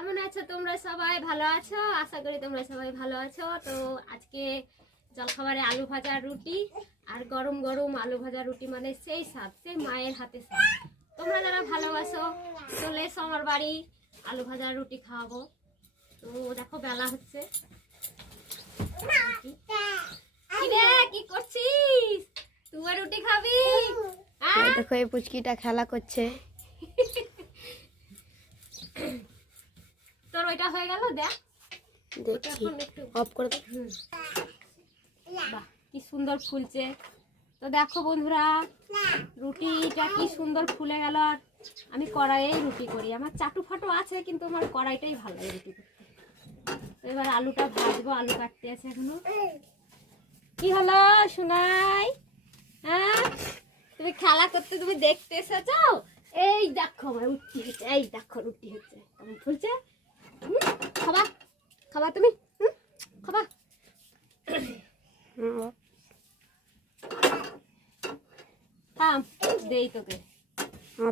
কেমন আছো তোমরা সবাই? ভালো আছো? আশা করি তোমরা সবাই ভালো আছো। তো আজকে জলখাবারে আলু ভাজা রুটি আর গরম গরম আলু ভাজা রুটি, মানে সেই স্বাদ, সেই মায়ের হাতে স্বাদ। তোমরা যারা ভালোবাসো চলে এসো আমার বাড়ি, আলু ভাজা রুটি খাওয়াবো। তো দেখো বেলা হচ্ছে। কি করছিস? তুই রুটি খাবি? দেখো এই পুচকিটা খেলা করছে। তোর ওইটা হয়ে গেল, দেখ দেখছি, অফ করে দে। বাহ কি সুন্দর ফুলছে। তো দেখো বন্ধুরা, রুটিটা কি সুন্দর ফুলে গেল। আর আমি কড়াইয়ে রুটি করি, আমার চাটু ফাটু আছে কিন্তু আমার কড়াইটাই ভালো লাগে রুটি করতে। তো এবার আলুটা ভাজবো, আলু কাটতে আছে এখনো। কি হলো সোনাই? হ্যাঁ, তুমি খেলা করতে তুমি দেখতে এসেছো? এই দেখো আমার রুটি হচ্ছে, এই দেখো রুটি হচ্ছে কেমন ফুলছে। খাবা খাবা তুমি, খাবা। দেই তোকে।